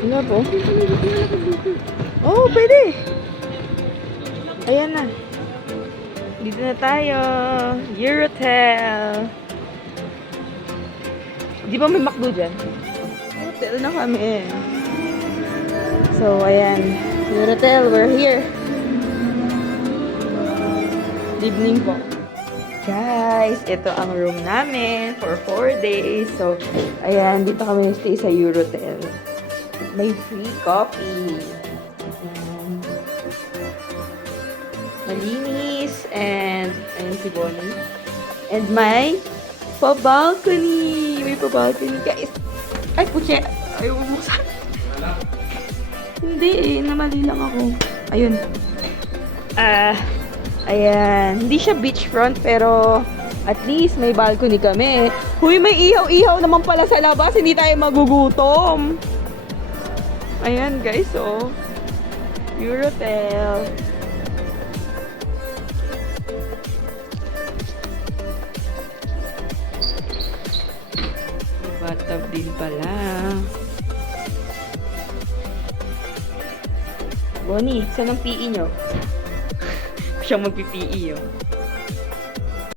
Ano po? Oh, pwede. Ayan na. Dito na tayo. Eurotel. Di ba may McDo dyan? Hotel na kami. So, ayan. Eurotel, we're here. Good evening po. Guys, ito ang room namin for 4 days. So, ayan, dito kami stay sa Eurotel. May free coffee. Ayan. Malinis. And, ayan si Bonnie. And may pa-balcony. May pa-balcony, guys. Ay, putya. Ayaw mo buksan. Hindi eh. Namali lang ako. Ayun. Ayan. Hindi siya beachfront, pero at least may balcony kami. Huy, may ihaw-ihaw naman pala sa labas. Hindi tayo magugutom. Ayan, guys, oh. Eurotel. May bathtub din pala. Bonnie, saan ang PE nyo? Siyang magpi-PE, oh.